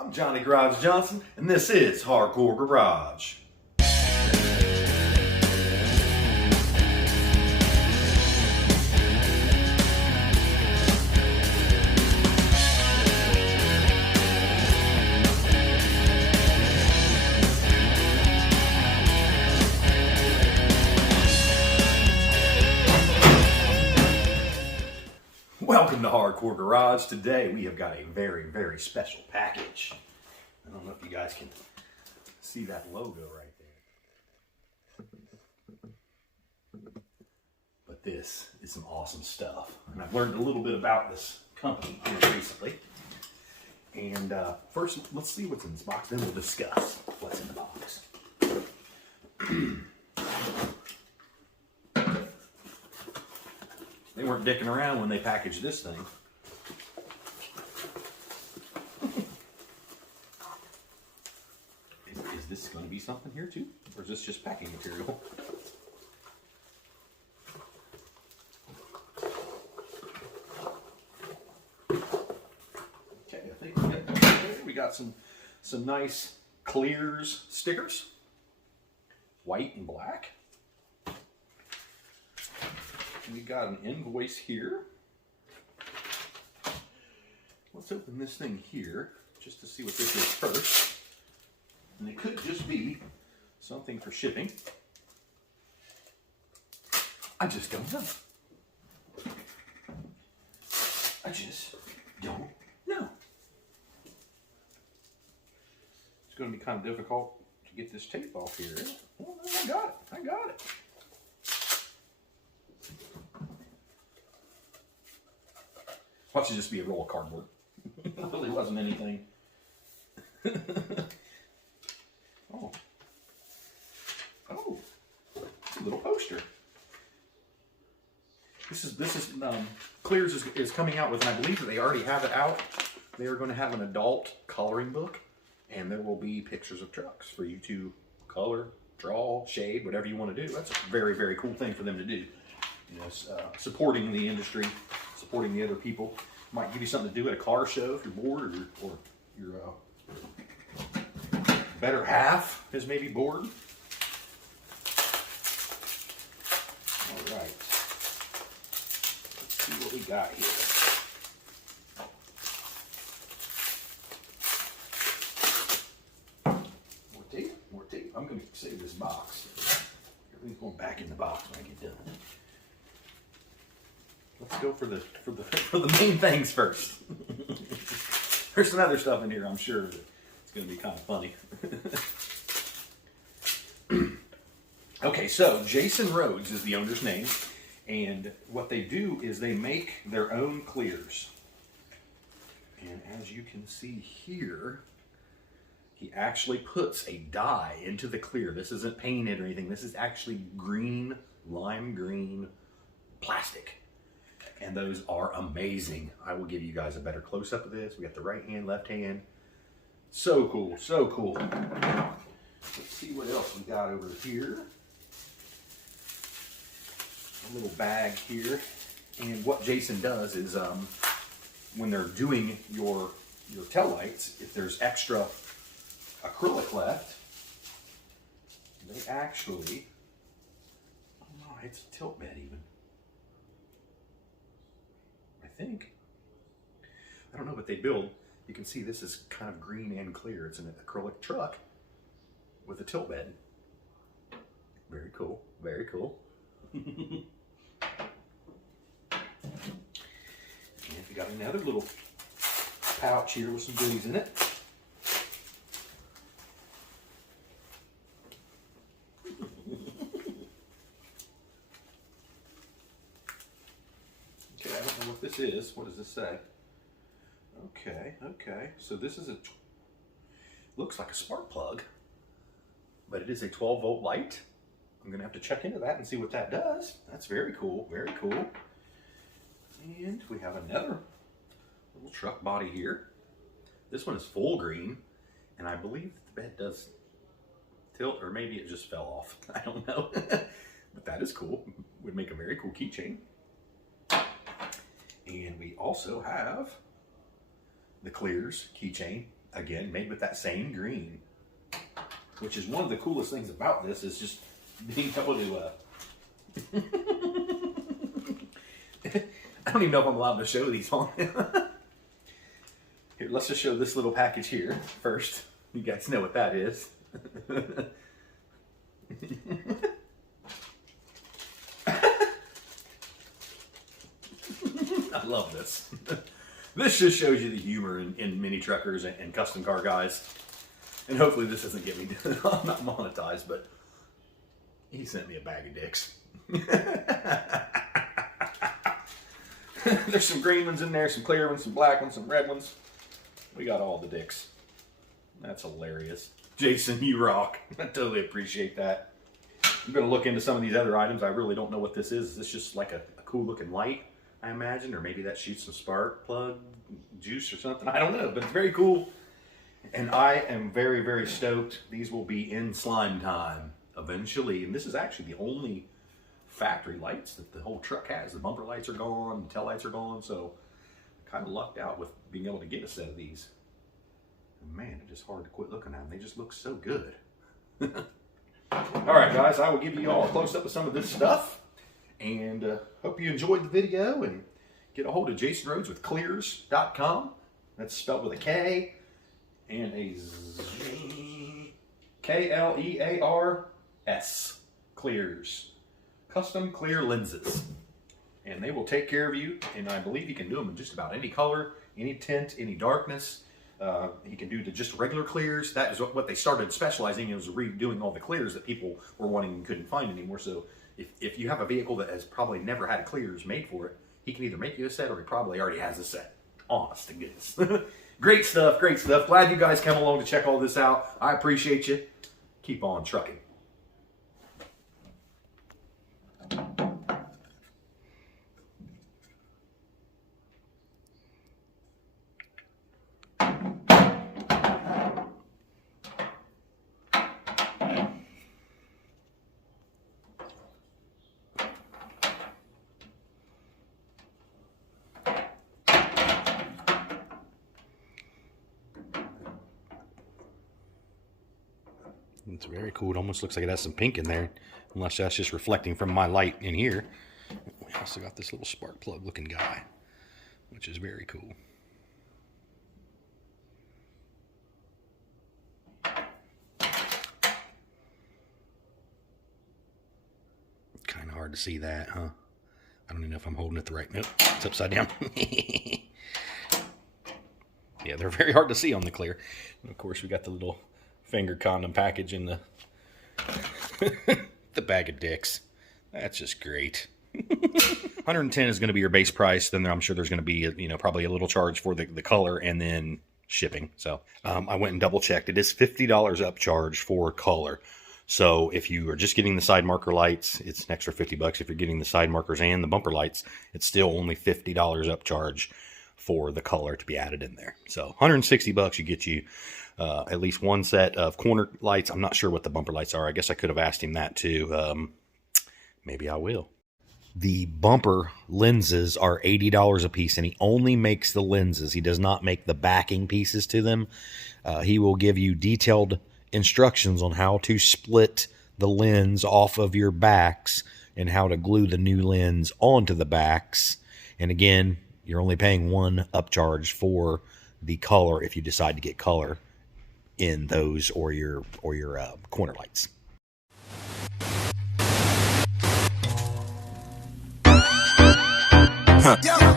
I'm Johnny Garage Johnson, and this is Hardcore Garage. Welcome to Hardcore Garage. Today we have got a very, very special package. I don't know if you guys can see that logo right there. But this is some awesome stuff. And I've learned a little bit about this company here recently. And first, let's see what's in this box, then we'll discuss what's in the box. They weren't dicking around when they packaged this thing. Is this going to be something here too? Or is this just packing material? Okay, I think we got some nice Klearz stickers. White and black. We got an invoice here. Let's open this thing here just to see what this is first. And it could just be something for shipping. I just don't know. I just don't know. It's going to be kind of difficult to get this tape off here. Well, I got it. I got it. Watch it just be a roll of cardboard. It really wasn't anything. Oh, it's a little poster. This is Klearz is coming out with, and I believe that they already have it out. They are going to have an adult coloring book, and there will be pictures of trucks for you to color, draw, shade, whatever you want to do. That's a very, very cool thing for them to do. You know, supporting the industry, supporting the other people. Might give you something to do at a car show if you're bored, or your better half is maybe bored. All right, let's see what we got here. More tape, more tape. I'm going to save this box. Everything's going back in the box when I get done. Let's go for the main things first. There's some other stuff in here, I'm sure, that it's going to be kind of funny. Okay, so Jason Rhodes is the owner's name, and what they do is they make their own Klearz. And as you can see here, he actually puts a dye into the clear. This isn't painted or anything. This is actually green, lime green plastic. And those are amazing. I will give you guys a better close-up of this. We got the right hand, left hand. So cool, so cool. Let's see what else we got over here. A little bag here. And what Jason does is when they're doing your tail lights, if there's extra acrylic left, they actually, oh no, it's a tilt bed even. I think. I don't know, but they build, you can see this is kind of green and clear. It's an acrylic truck with a tilt bed. Very cool, very cool. And we got another little pouch here with some goodies in it. Okay, I don't know what this is. What does this say? Okay, okay. So this is looks like a spark plug, but it is a 12-volt light. I'm gonna have to check into that and see what that does. That's very cool, very cool. And we have another little truck body here. This one is full green, and I believe the bed does tilt, or maybe it just fell off. I don't know, but that is cool. Would make a very cool keychain. And we also have the Klearz keychain again, made with that same green, which is one of the coolest things about this, is just being able to, I don't even know if I'm allowed to show these on. Here, let's just show this little package here first. You guys know what that is. I love this. This just shows you the humor in mini truckers and custom car guys. And hopefully this doesn't get me, I'm not monetized, but he sent me a bag of dicks. There's some green ones in there, some clear ones, some black ones, some red ones. We got all the dicks. That's hilarious. Jason, you rock. I totally appreciate that. I'm going to look into some of these other items. I really don't know what this is. Is this just like a cool looking light, I imagine? Or maybe that shoots some spark plug juice or something. I don't know, but it's very cool. And I am very, very stoked. These will be in SLYMTYM eventually. And this is actually the only factory lights that the whole truck has. The bumper lights are gone, the tail lights are gone. So I kind of lucked out with being able to get a set of these. And man, it's just hard to quit looking at them. They just look so good. All right, guys, I will give you all a close-up of some of this stuff. And hope you enjoyed the video. And get a hold of Jason Rhodes with Klearz.com. That's spelled with a K and a Z. Klears. Klearz. Custom clear lenses. And they will take care of you. And I believe you can do them in just about any color, any tint, any darkness. You can do just regular clears. That is what they started specializing in, was redoing all the clears that people were wanting and couldn't find anymore. So if you have a vehicle that has probably never had clears made for it, he can either make you a set or he probably already has a set. Honest to goodness. Great stuff, great stuff. Glad you guys come along to check all this out. I appreciate you. Keep on trucking. It's very cool. It almost looks like it has some pink in there, unless that's just reflecting from my light in here. We also got this little spark plug looking guy, which is very cool. Kind of hard to see that, huh? I don't even know if I'm holding it the right. Nope, it's upside down. Yeah, they're very hard to see on the clear. And of course, we got the little finger condom package in the the bag of dicks. That's just great. 110 is going to be your base price. Then I'm sure there's going to be, probably a little charge for the color and then shipping. So I went and double checked. It is $50 upcharge for color. So if you are just getting the side marker lights, it's an extra $50. If you're getting the side markers and the bumper lights, it's still only $50 upcharge for the color to be added in there. So $160 you get you at least one set of corner lights. I'm not sure what the bumper lights are. I guess I could have asked him that too. Maybe I will. The bumper lenses are $80 a piece, and he only makes the lenses. He does not make the backing pieces to them. He will give you detailed instructions on how to split the lens off of your backs and how to glue the new lens onto the backs. And again, you're only paying one upcharge for the color if you decide to get color in those or your corner lights. Huh.